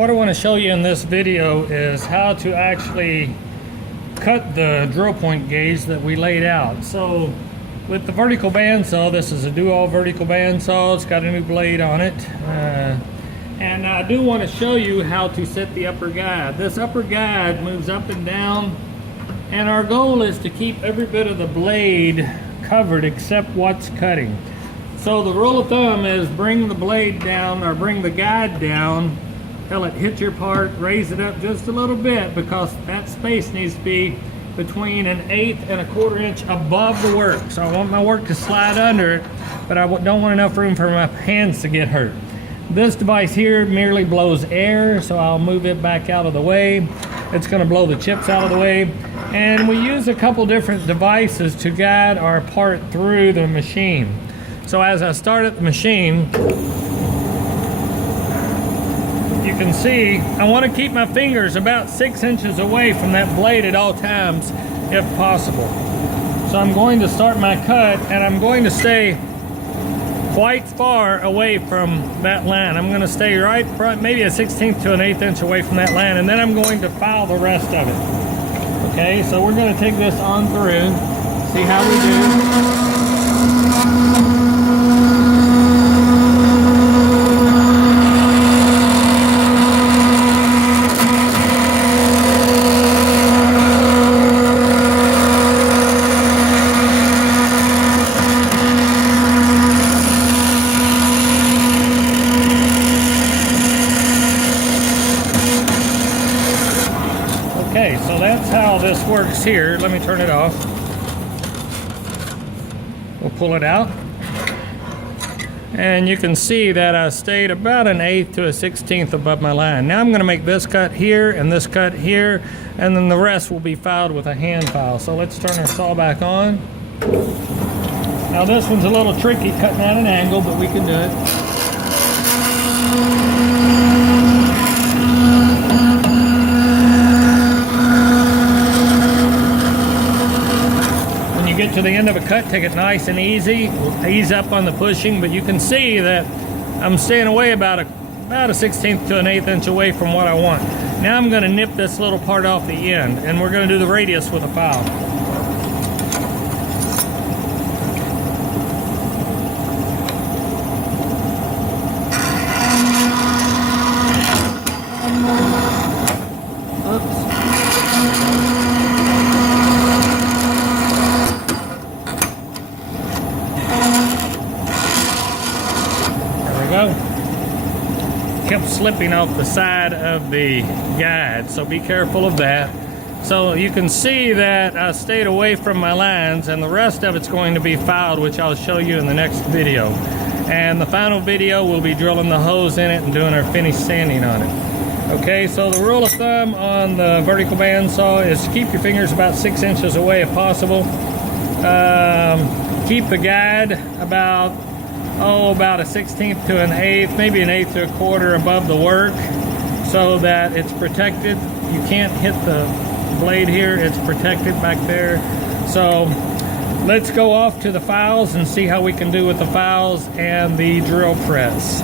What I want to show you in this video is how to actually cut the drill point gauge that we laid out. So with the vertical bandsaw, this is a dual vertical bandsaw. It's got a new blade on it. And I do want to show you how to set the upper guide. This upper guide moves up and down, and our goal is to keep every bit of the blade covered except what's cutting. So the rule of thumb is bring the blade down, or bring the guide down till it hits your part, raise it up just a little bit, because that space needs to be between 1/8 and 1/4 inch above the work. So I want my work to slide under it, but I don't want enough room for my hands to get hurt. This device here merely blows air, so I'll move it back out of the way. It's going to blow the chips out of the way. And we use a couple different devices to guide our part through the machine. So as I start at the machine, you can see I want to keep my fingers about 6 inches away from that blade at all times if possible. So I'm going to start my cut, and I'm going to stay quite far away from that line. I'm going to stay right front, maybe 1/16 to 1/8 inch away from that line, and then I'm going to file the rest of it. Okay, so we're going to take this on through, see how we do. Okay, so that's how this works here. Let me turn it off. We'll pull it out. And you can see that I stayed about 1/8 to 1/16 above my line. Now I'm going to make this cut here and this cut here, and then the rest will be filed with a hand file. So let's turn our saw back on. Now this one's a little tricky, cutting at an angle, but we can do it. Get to the end of a cut, take it nice and easy, ease up on the pushing, but you can see that I'm staying away about 1/16 to 1/8 inch away from what I want. Now I'm going to nip this little part off the end, and we're going to do the radius with a file. Go. Kept slipping off the side of the guide, so be careful of that. So you can see that I stayed away from my lines, and the rest of it's going to be filed, which I'll show you in the next video. And the final video will be drilling the holes in it and doing our finish sanding on it. Okay, so the rule of thumb on the vertical bandsaw is to keep your fingers about 6 inches away if possible. Keep the guide about 1/16 to 1/8, maybe 1/8 to 1/4 above the work, so that it's protected. You can't hit the blade here, it's protected back there. So let's go off to the files and see how we can do with the files and the drill press.